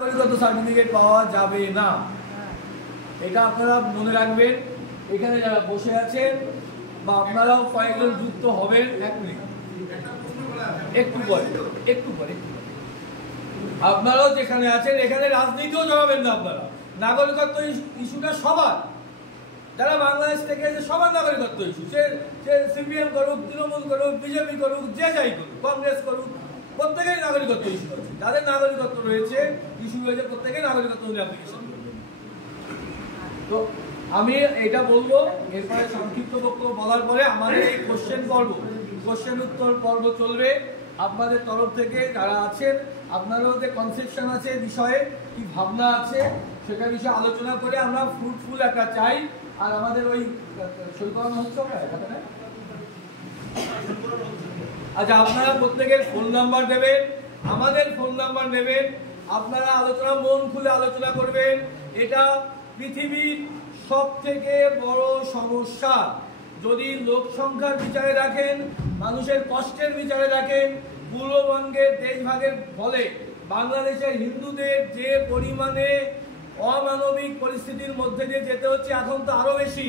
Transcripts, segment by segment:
নাগরিকত্ব সার্টিফিকেট পাওয়া যাবে না, এটা আপনারা মনে রাখবেন। এখানে যারা বসে আছেন বা আপনারাও কয়েকজন যুক্ত হবেন, একটু পরে আপনারাও যেখানে আছেন এখানে রাজনীতিও জড়াবেন না। আপনারা নাগরিকত্ব ইস্যুটা সবার, যারা বাংলাদেশ থেকে এসে সবার নাগরিকত্ব ইস্যু, সে সিপিএম করুক, তৃণমূল করুক, বিজেপি করুক, যে যাই করুক, কংগ্রেস করুক, প্রত্যেকেই নাগরিকত্ব ইস্যু আছে। যাদের নাগরিকত্ব রয়েছে, ইস্যু রয়েছে, প্রত্যেকেই নাগরিকত্ব নিয়ে অ্যাপ্লিকেশন করবেন। তো আমি এটা বলবো, এরপরে সংক্ষিপ্ত বক্তব্য বলার পরে আমাদের এই কোশ্চেন উত্তর পর্ব চলবে। আপনাদের তরফ থেকে যারা আছেন, আপনারও যে কনসেপশন আছে বিষয়ে, কি ভাবনা আছে, সেটা বিষয়ে আলোচনা করে আমরা ফ্রুটফুল একটা চাই। আর আমাদের ওই সই করানো হচ্ছে আচ্ছা, আপনারা প্রত্যেকের ফোন নাম্বার দেবেন, আমাদের ফোন নাম্বার নেবেন, আপনারা আলোচনা মন খুলে আলোচনা করবেন। এটা পৃথিবীর সব থেকে বড় সমস্যা। যদি লোক সংখ্যার বিচারে রাখেন, মানুষের কষ্টের বিচারে রাখেন, পূর্ববঙ্গের দেশভাগের ফলে বাংলাদেশের হিন্দুদের যে পরিমাণে অমানবিক পরিস্থিতির মধ্যে দিয়ে যেতে হচ্ছে, এখন তো আরো বেশি।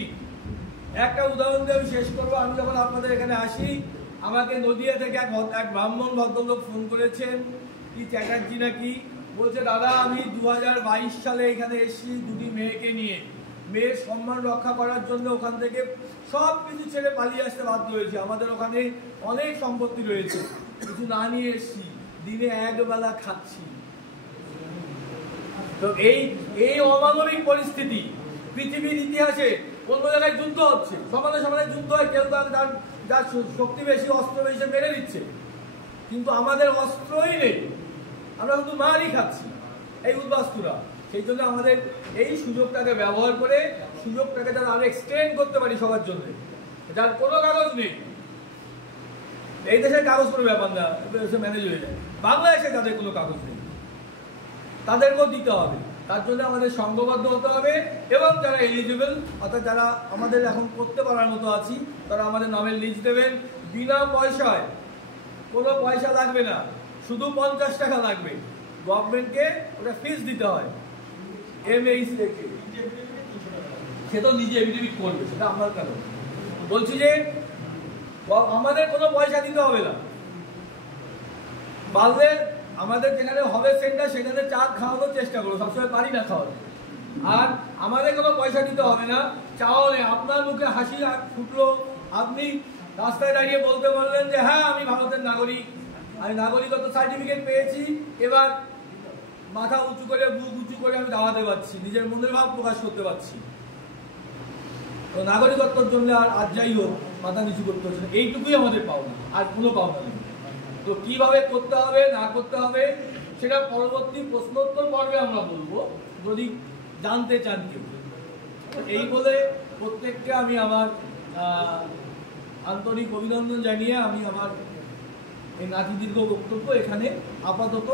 একটা উদাহরণ দিয়ে আমি শেষ করবো। আমি যখন আপনাদের এখানে আসি, আমাকে নদিয়া থেকে এক ব্রাহ্মণ ভদ্রলোক ফোন করেছেন, কি চ্যাটার্জি নাকি, বলছে দাদা আমি 2022 সালে এখানে এসেছি দুটি মেয়েকে নিয়ে, মেয়ের সম্মান রক্ষা করার জন্য ওখান থেকে সব কিছু ছেড়ে পালিয়ে আসতে বাধ্য হয়েছে। আমাদের ওখানে অনেক সম্পত্তি রয়েছে, কিছু না নিয়ে এসেছি, দিনে একবেলা খাচ্ছি। তো এই অমানবিক পরিস্থিতি পৃথিবীর ইতিহাসে অন্য জায়গায় যুদ্ধ হচ্ছে, সমানে সমানে যুদ্ধ হয়, কেউ যার শক্তি বেশি, অস্ত্র বেশি মেরে দিচ্ছে, কিন্তু আমাদের অস্ত্রই নেই, আমরা শুধু মারই খাচ্ছি এই উদ্বাস্তুরা। সেই জন্য আমাদের এই সুযোগটাকে ব্যবহার করে, সুযোগটাকে যারা আরো এক্সটেন্ড করতে পারি সবার জন্য, যার কোনো কাগজ নেই, এই দেশের কাগজ কোনো ব্যাপার না, ম্যানেজ হয়ে যায়। বাংলাদেশে যাদের কোনো কাগজ নেই তাদেরকেও দিতে হবে। তার জন্য আমাদের সংঘবদ্ধ হতে হবে, এবং যারা এলিজিবল, অর্থাৎ যারা আমাদের এখন করতে পারার মতো আছি, তারা আমাদের নামের লিস্ট দেবেন। বিনা পয়সায়, কোনো পয়সা লাগবে না, শুধু 50 টাকা লাগবে। গভর্নমেন্টকে ওটা ফিস দিতে হয়, MAC থেকে। সে তো নিজে এফিডেভিট করবে, সেটা আমার কেন বলছি যে আমাদের কোনো পয়সা দিতে হবে না। পারলে আমাদের যেখানে হবে সেন্টার, সেখানে চা খাওয়ানোর চেষ্টা করো, সবসময় পারি না খাওয়াতে। আর আমাদের কোনো পয়সা দিতে হবে না, চাও নেই, আপনার মুখে হাসি ফুটলো, আপনি রাস্তায় দাঁড়িয়ে বলতে বললেন যে হ্যাঁ আমি ভারতের নাগরিক, আমি নাগরিকত্ব সার্টিফিকেট পেয়েছি, এবার মাথা উঁচু করে, বুক উঁচু করে আমি দাঁড়াতে পারছি, নিজের মনের ভাব প্রকাশ করতে পারছি। তো নাগরিকত্বর জন্য আর যাই হোক মাথা নিচু করতে হচ্ছে না, এইটুকুই আমাদের পাওনা, আর কোনো পাওনা নেই। তো কিভাবে করতে হবে না করতে হবে সেটা পরবর্তী প্রশ্নোত্তর পর্বে আমরা বলবো, যদি জানতে চান কেউ। এই বলে প্রত্যেককে আমি আমার আন্তরিক অভিনন্দন জানিয়ে আমি আমার এই নাতি দীর্ঘ বক্তব্য এখানে আপাতত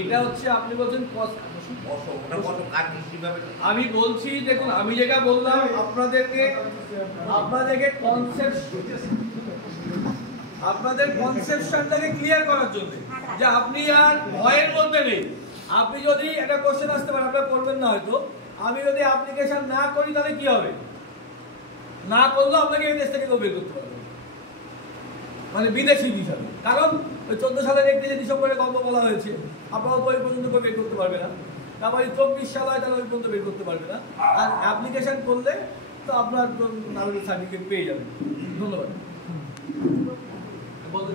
এটা হচ্ছে আপনি বলছেন। আমি বলছি দেখুন, আমি যেটা বললাম আপনাদেরকে আপনাদের কনসেপশনটাকে ক্লিয়ার করার জন্য, যে আপনি আর ভয়ের মধ্যে নেই। আপনি যদি একটা কোশ্চেন আসতে পারেন, আপনারা করবেন না হয়তো, আমি যদি অ্যাপ্লিকেশন না করি তাহলে কি হবে? না করলেও আপনাকে এই দেশ থেকে কেউ বের করতে পারবে, মানে বিদেশি হিসাবে। কারণ ওই 14 সালের 31 ডিসেম্বরে গল্প বলা হয়েছে, আপনারা তো ওই পর্যন্ত বের করতে পারবে না। তারপরে 24 সাল হয়, তাহলে ওই পর্যন্ত বের করতে পারবে না। আর অ্যাপ্লিকেশন করলে তো আপনার নাগরিক সার্টিফিকেট পেয়ে যাবেন। ধন্যবাদ।